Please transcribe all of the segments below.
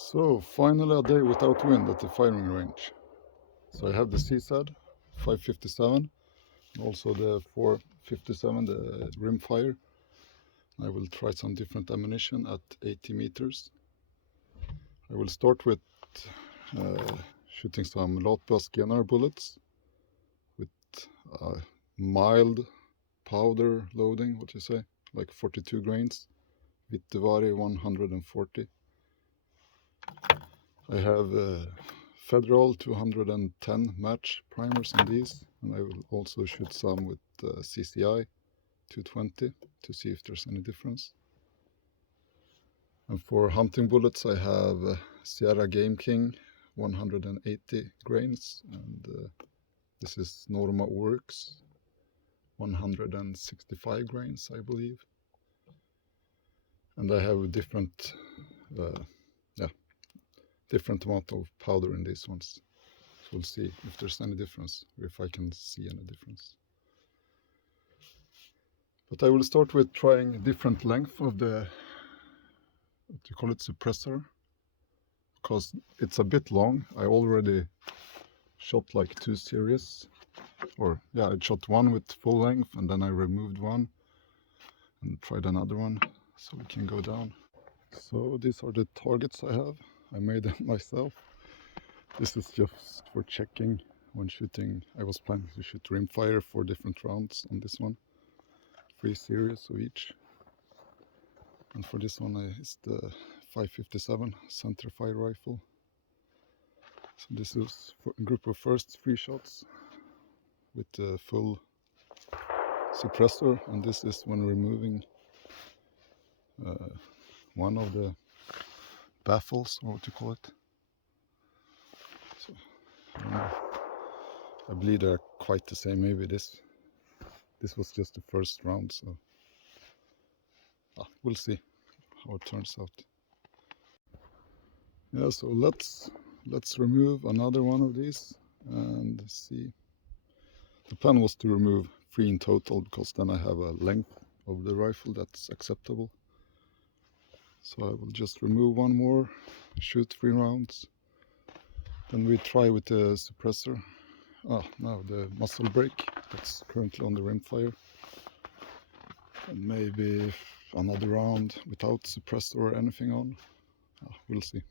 So finally a day without wind at the firing range. So I have the CSAD 557, also the 457, the rimfire. I will try some different ammunition at 80 meters. I will start with shooting some Latbas Genar bullets with mild powder loading, what you say, like 42 grains, Vittevari 140. I have Federal 210 match primers on these, and I will also shoot some with CCI 220 to see if there's any difference. And for hunting bullets I have Sierra Game King 180 grains, and this is Norma Works 165 grains, I believe. And I have a different amount of powder in these ones. So we'll see if there's any difference, or if I can see any difference. But I will start with trying a different length of the, what do you call it, suppressor, because it's a bit long. I already shot like 2 series, or yeah, I shot one with full length and then I removed one and tried another one, so we can go down. So these are the targets I have. I made them myself. This is just for checking when shooting. I was planning to shoot rimfire for different rounds on this one. 3 series of each. And for this one it's the 557 center fire rifle. So this is for a group of first 3 shots with the full suppressor, and this is when removing one of the baffles, or what you call it. So, I believe they're quite the same. Maybe this was just the first round, so we'll see how it turns out. Yeah, so let's remove another one of these and see. The plan was to remove 3 in total, because then I have a length of the rifle that's acceptable. So I will just remove one more, shoot 3 rounds, then we try with the suppressor. Now the muzzle brake that's currently on the rimfire, and maybe another round without suppressor or anything on. We'll see.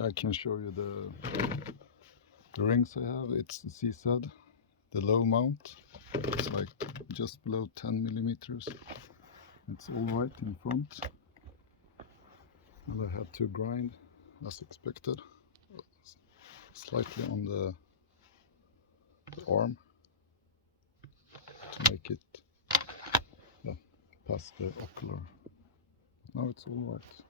I can show you the rings I have. It's the CSAD, the low mount. It's like just below 10 millimeters. It's all right in front. And I had to grind as expected, slightly on the arm to make it past the ocular. Now it's all right.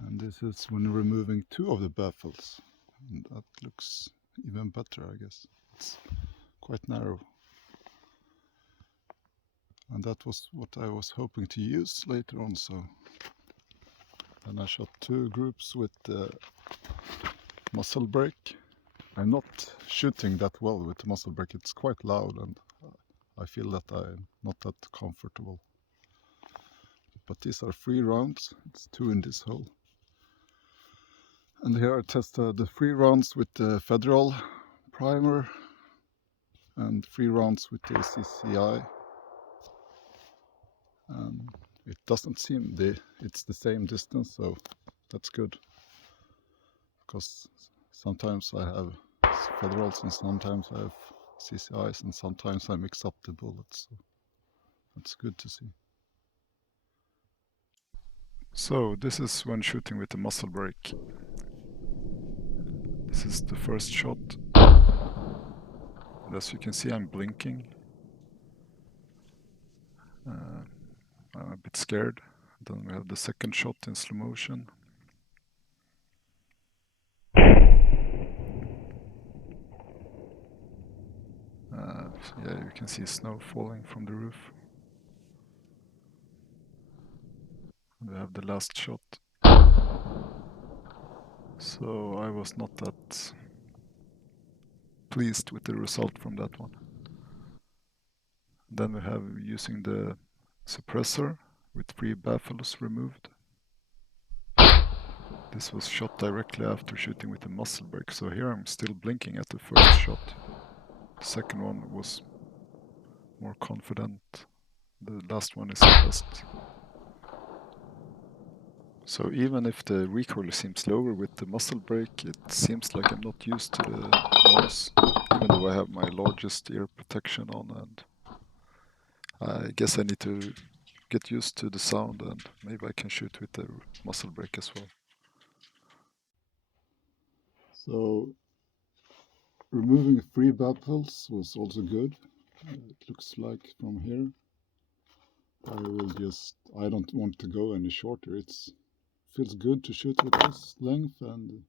And this is when removing 2 of the baffles, and that looks even better, I guess. It's quite narrow. And that was what I was hoping to use later on, so then I shot 2 groups with the muzzle brake. I'm not shooting that well with the muzzle brake. It's quite loud and I feel that I'm not that comfortable. But these are 3 rounds. It's 2 in this hole. And here I tested the 3 rounds with the Federal primer and 3 rounds with the CCI. And it doesn't seem it's the same distance, so that's good. Because sometimes I have Federals and sometimes I have CCIs and sometimes I mix up the bullets. So that's good to see. So this is when shooting with the muzzle brake. This is the first shot. And as you can see, I'm blinking. I'm a bit scared. Then we have the second shot in slow motion. Yeah, you can see snow falling from the roof. And we have the last shot. So I was not that pleased with the result from that one. Then we have using the suppressor. with 3 baffles removed. This was shot directly after shooting with a muzzle brake, so here I'm still blinking at the first shot. The second one was more confident. The last one is the best. So even if the recoil seems lower with the muzzle brake, it seems like I'm not used to the noise, even though I have my largest ear protection on, and I guess I need to get used to the sound, and maybe I can shoot with the muzzle brake as well. So removing 3 baffles was also good. It looks like from here. I don't want to go any shorter. It feels good to shoot with this length, and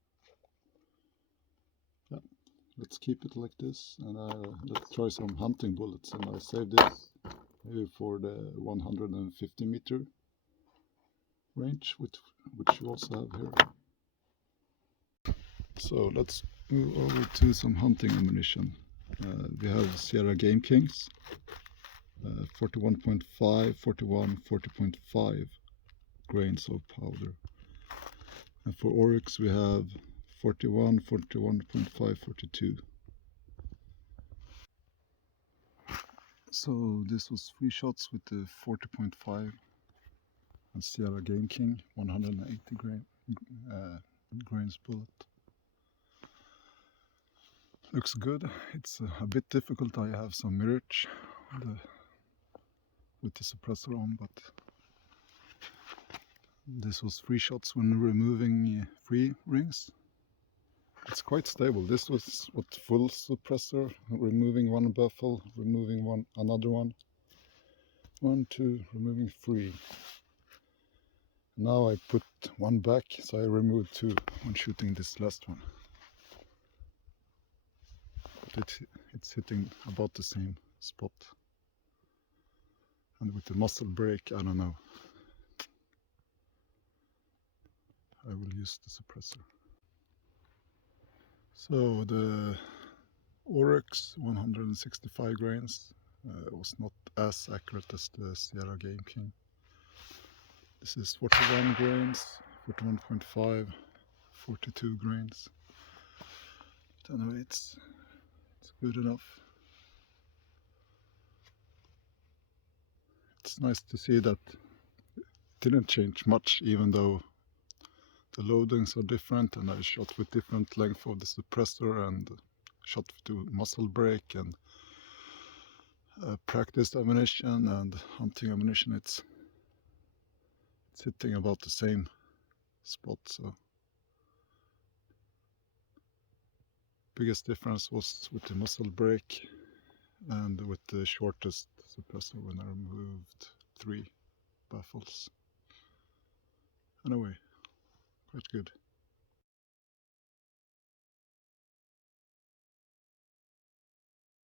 yeah, let's keep it like this. And let's try some hunting bullets, and I saved this for the 150 meter range, which you also have here. So let's move over to some hunting ammunition. We have Sierra Game Kings, 41.5, 41, 40.5 grains of powder. And for Oryx we have 41, 41.5, 42. So this was 3 shots with the 40.5 and Sierra Game King, 180 grains bullet. Looks good. It's a bit difficult. I have some mirage with the suppressor on, but this was 3 shots when removing 3 rings. It's quite stable. This was with full suppressor, removing 1 baffle, removing another one, 1, 2, removing 3. Now I put 1 back, so I removed 2 when shooting this last one. But it's hitting about the same spot. And with the muzzle brake, I don't know. I will use the suppressor. So the Oryx 165 grains was not as accurate as the Sierra Game King. This is 41 grains, 41.5, 42 grains. But anyway, it's good enough. It's nice to see that it didn't change much, even though the loadings are different, and I shot with different length of the suppressor and shot to muzzle brake and practiced ammunition and hunting ammunition. It's hitting about the same spot. So biggest difference was with the muzzle brake and with the shortest suppressor when I removed 3 baffles. Anyway, quite good.